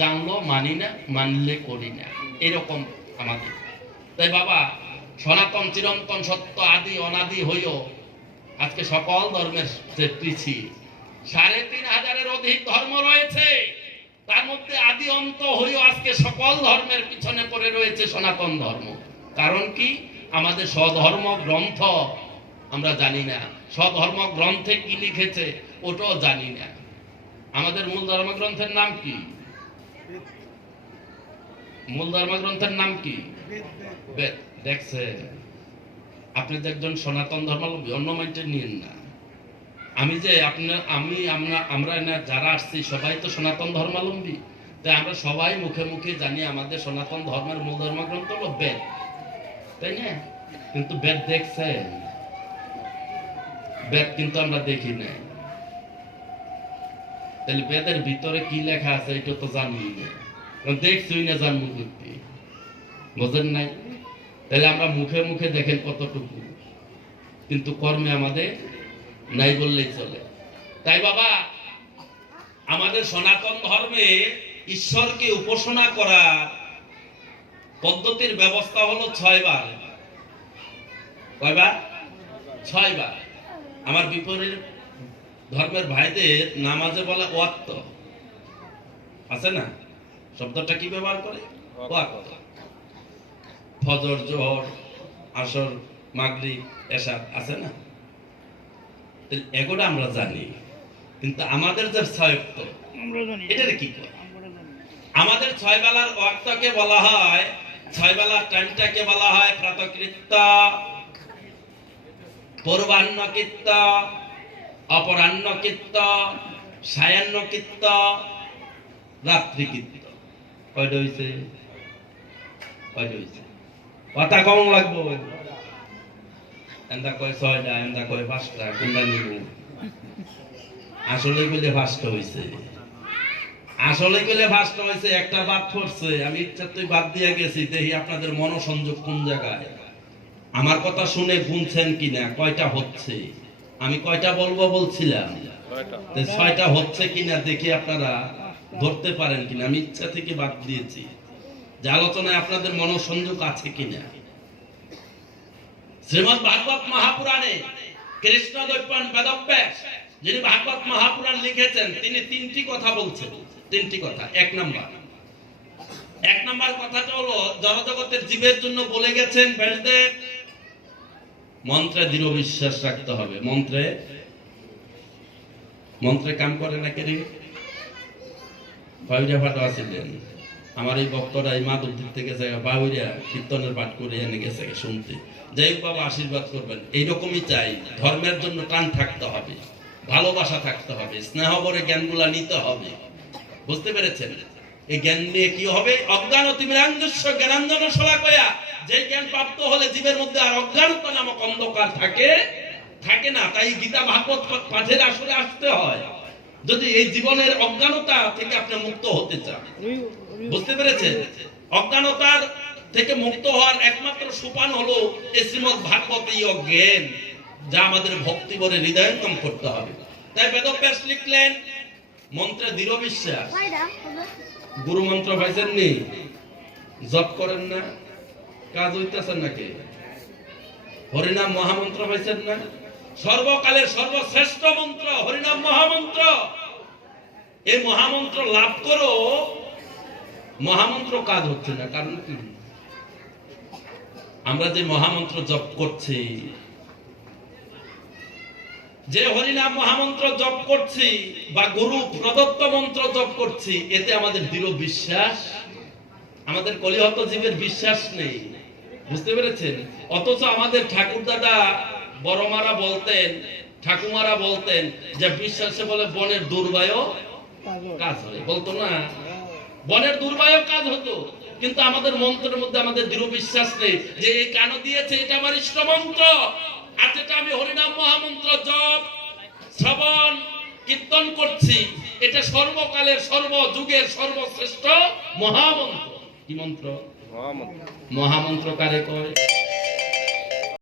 জানলো, মানি না, মানলে করি না। এরকম আমাদের। তাই বাবা, সনাতন, চিরন্তন, সত্য, আদি, অনাদি হইও। আজকে সকল ধর্মের পিছিয়ে সাড়ে তিন হাজারের অধিক ধর্ম রয়েছে। তার মধ্যে আদি অন্ত হইও আজকে সকল ধর্মের পিছনে পড়ে রয়েছে সনাতন ধর্ম। কারণ কি? আমাদের স্বধর্ম গ্রন্থ আমরা জানি না। স্বধর্ম গ্রন্থে কি লিখেছে, ওটাও জানি না। আমাদের মূল ধর্মগ্রন্থের নাম কি? মূল ধর্মগ্রন্থের নাম কি? বেদ। দেখছে আপনি তো একজন সনাতন ধর্মাবলম্বী, অন্য মাইন্ডে নিয়েন না। আমি যে আপনার আমি আমরা আমরা না, যারা আসছি, সবাই তো সনাতন ধর্মাবলম্বী। তাই আমরা সবাই মুখে মুখে জানি আমাদের সনাতন ধর্মের মূল ধর্মগ্রন্থ হলো বেদ। তাই না? কিন্তু বেদ দেখছেন, বেদ কিন্তু আমরা দেখি না তাহলে বেদের ভিতরে কি লেখা আছে এটা তো জানি না। দেখছই না জানব করতে বোঝেন নাই? তাহলে আমরা মুখে মুখে দেখেন কতটুকু। কিন্তু কর্মে আমাদের নাই বললেই চলে। তাই বাবা, আমাদের সনাতন ধর্মে ঈশ্বরকে উপাসনা করার পদ্ধতির ব্যবস্থা হলো ছয়বার। কয়বার? ছয়বার। আমার বিপরীত ধর্মের ভাইদের নামাজে বলে ওয়াক্ত। আছে না? শব্দটা কি ব্যবহার করে? ওয়াক্ত। ফজর জোহর আসর মাগরি এসা আছে না? এগুলো আমরা জানি কিন্তু আমাদের যে জানি এটারে কি করে আমাদের ছয় বেলার ওয়াক্তকে বলা হয় ছয় বেলার টাইমটাকে বলা হয় প্রাতকৃত্য পূর্বাহ্নকৃত্য অপরাহ্নকৃত্য সায়াহ্নকৃত্য রাত্রিকৃত্য কয়টা হইছে? কয়টা হইছে? কথা কম লাগবো এন্দা কয় ছয়টা এন্দা কয় পাঁচটা, কোনটা নিব? আসলে বলে পাঁচটা হইছে। আসলে গেলে ফার্স্ট হয়েছে একটা বাদ পড়ছে। আমি ইচ্ছা তুই বাদ দিয়ে গেছি, দেখি আপনাদের মনোসংযোগ কোন জায়গায়। আমার কথা শুনে গুনছেন কিনা, কয়টা হচ্ছে? আমি কয়টা বলব বলছিলাম? ছয়টা হচ্ছে কিনা দেখি আপনারা ধরতে পারেন কিনা। আমি ইচ্ছা থেকে বাদ দিয়েছি। যে আলোচনায় আপনাদের মনোসংযোগ আছে কিনা। শ্রীমদ ভাগবত মহাপুরাণে কৃষ্ণ দৈপান বেদব্যাস যিনি ভাগবত মহাপুরাণ লিখেছেন তিনি তিনটি কথা বলছেন। তিনটি কথা। এক নাম্বার। এক নাম্বার কথাটা হলো জনজগতের জীবের জন্য বলে গেছেন ব্যাসদেব মন্ত্রে দৃঢ় বিশ্বাস রাখতে হবে। মন্ত্রে? মন্ত্রে কাম করে না কে রে? বাউরিয়া ফাটা আছিলেন আমার এই ভক্তরা এই দিক থেকে যায় কীর্তনের পাঠ করে এনে গেছে শুনতে। যাই বাবা, আশীর্বাদ করবেন। এইরকমই চাই। ধর্মের জন্য টান থাকতে হবে। ভালোবাসা থাকতে হবে। স্নেহ ভরে জ্ঞানগুলা নিতে হবে। বুঝতে পেরেছেন? ভাগবত আসরে আসতে হয়। যদি এই জীবনের অজ্ঞানতা থেকে আপনি মুক্ত হতে চান। বুঝতে পেরেছেন? অজ্ঞানতার থেকে মুক্ত হওয়ার একমাত্র সোপান হলো এই শ্রীমদ ভাগবত এই জ্ঞান, যা আমাদের ভক্তি করে হৃদয়ঙ্গম করতে হবে। তাই বেদব্যাস লিখলেন, মন্ত্রে দৃঢ় বিশ্বাস। গুরু মন্ত্র পাইছেন নি জপ করেন না? কাজ হইতেছেন নাকি? হরিনাম মহামন্ত্র পাইছেন না? সর্বকালের সর্বশ্রেষ্ঠ মন্ত্র, হরিনাম মহামন্ত্র। এই মহামন্ত্র লাভ করো, মহামন্ত্র কাজ হচ্ছে না, কারণ কি? আমরা যে মহামন্ত্র জপ করছি যে হরিনাম মহামন্ত্র জপ করছি বা গুরু প্রদত্ত মন্ত্র জপ করছি, এতে আমাদের দৃঢ় বিশ্বাস। আমাদের কলিহত জীবের বিশ্বাস নেই। বুঝতে পেরেছেন? অথচ আমাদের ঠাকুর দাদা বড়মারা বলতেন, ঠাকুমারা বলতেন যে বিশ্বাসে বলে বনের দুর্বায় কাজ হয়। বলতো না? বনের দুর্বায় কাজ হতো। কিন্তু আমাদের মন্ত্রের মধ্যে আমাদের দৃঢ় বিশ্বাস নেই যে এই কেন দিয়েছে, এটা আমার ইষ্ট মন্ত্র। আর যেটা আমি হরিনাম মহামন্ত্র জপ শ্রবণ কীর্তন করছি এটা সর্বকালের সর্বযুগের সর্বশ্রেষ্ঠ মহামন্ত্র কি মন্ত্র মহামন্ত্র কারে কয়